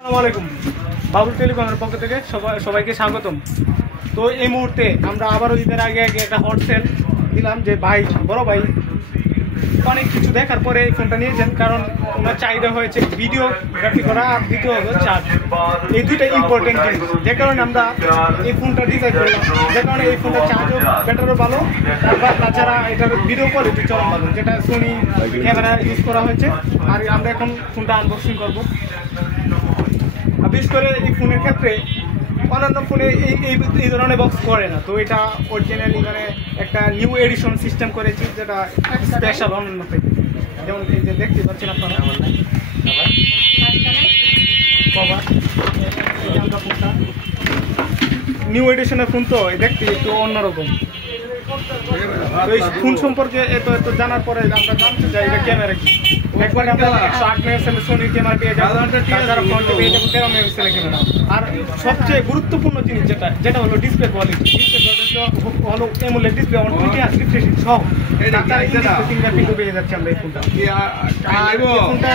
আসসালামু আলাইকুম, বাবুল টেলিকমের পক্ষ থেকে সবাইকে স্বাগতম। তো এই মুহূর্তে আমরা আবারও ঈদের আগে একটা হট সেল দিলাম যে ভাই বড় ভাই অনেক কিছু দেখার পরে এই ফোনটা নিয়েছেন, কারণ ওনার চাহিদা হয়েছে ভিডিওগ্রাফি করা আর দ্বিতীয় হলো চার্জ। এই দুইটা ইম্পর্টেন্ট জিনিস, যে কারণে আমরা এই ফোনটা ডিজাইন করলাম, যে কারণে এই ফোনটা চার্জও ব্যাটারও ভালো, তাছাড়া এটার ভিডিও কোয়ালিটি চরম ভালো, যেটা সোনি ক্যামেরা ইউজ করা হয়েছে। আর আমরা এখন ফোনটা আনবক্সিং করবো। বিশেষ করে এই ফোনের ক্ষেত্রে অন্যান্য ফোনে এই ধরনের বক্স করে না, তো এটা অরিজিনালি মানে একটা নিউ এডিশন সিস্টেম করেছি, যেটা স্পেশাল অন্যান্য থেকে। যেমন এই যে দেখতে পাচ্ছেন আপনারা কভার, ফোনটা নিউ এডিশনের ফোন, তো দেখতে একটু অন্যরকম। তো এই ফোন সম্পর্কে এত জানার পরে আমরা জানতে চাই এটা ক্যামেরা কি। একবার আমরা 108 মেগাপিক্সেলের সোনি ক্যামেরা পেয়ে যাবো, তাছাড়া ফ্রন্টে পেয়ে যাবো 13 মেগাপিক্সেলের ক্যামেরা। আর সবচেয়ে গুরুত্বপূর্ণ জিনিস যেটা হলো ডিসপ্লে কোয়ালিটি। ডিসপ্লে কোয়ালিটি হলো এমোলেড ডিসপ্লে, 120 Hz রিফ্রেশ সহ ফিঙ্গারপ্রিন্ট পেয়ে যাচ্ছে আমরা এই ফোনটা। আর ফোনটা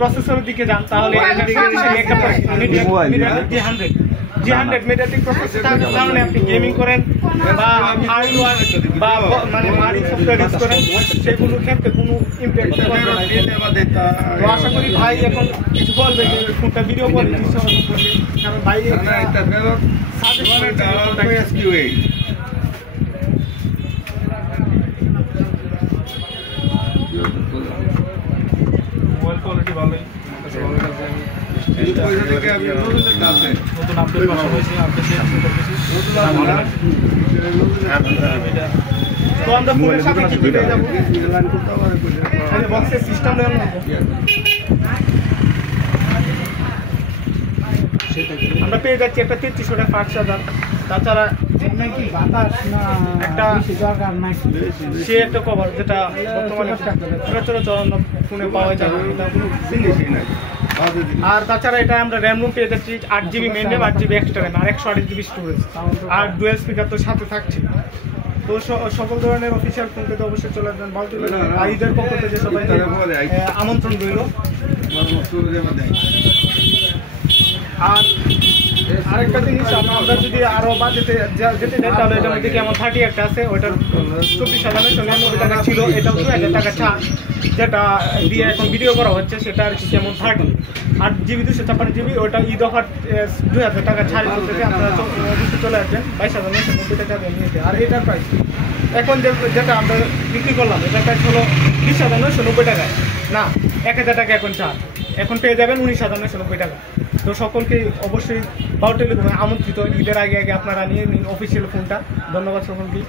প্রসেসরের দিকে যান তাহলে G100 মেটাটিক প্রসেসর থাকার কারণে আপনি গেমিং করেন বা হার্ডওয়্যার বা মানে ভারী সফটওয়্যার ইউজ করেন, সেগুলোর ক্ষেত্রে কোনো ইম্প্যাক্ট পড়বে না। তো আশা করি ভাই এখন কিছু বলবে যে ফোনটা ভিডিও কোয়ালিটি সম্পর্কে, কারণ ভাই মোবাইল কোয়ালিটি ভালোই। নতুন আপডেট করা হয়েছে, তো আমরা ফোনের সাথে কি পেয়ে যাবো, বক্সের সিস্টেম আমরা পেয়ে যাচ্ছি একটা 3300 টাকা 5000। তাছাড়া একটা সে একটা কভার, যেটা বর্তমানে চলন ফোনে পাওয়া যাবে। আর তাছাড়া এটা আমরা র্যাম রুম পেয়ে যাচ্ছি 8GB main RAM, 8GB extra RAM আর 128GB স্টোরেজ, আর ডুয়েল স্পিকার তো সাথে থাকছে। তো সকল ধরনের অফিসিয়াল ফোন পেতে অবশ্যই চলে আসবেন বাবুল। ঈদের পক্ষ থেকে সবাইকে আমন্ত্রণ রইল। আর আরেকটা জিনিস, আমরা যদি আরো বাজেটে যেতে চাই তাহলে এটার মধ্যে কেমন 30 একটা আছে, ওইটার 24,999 টাকা ছিল, এটাও 2000 টাকা ছাড়, যেটা দিয়ে এখন ভিডিও করা হচ্ছে, সেটা আর কি কেমন 30 8GB 256GB, ওটা ঈদ অফার 2000 টাকা ছাড় থেকে আপনারা চলে আসবেন 22,990 টাকা দিয়ে নিয়েছে। আর এটার প্রাইস এখন যেটা আমরা বিক্রি করলাম, এটার প্রাইস হলো 20,990 টাকায়, না 1000 টাকা এখন ছাড়, এখন পেয়ে যাবেন 19,990 টাকা। তো সকলকে অবশ্যই বাবুল টেলিকমে আমন্ত্রিত, ঈদের আগে আপনারা নিয়ে নিন অফিসিয়াল ফোনটা। ধন্যবাদ সকলকে।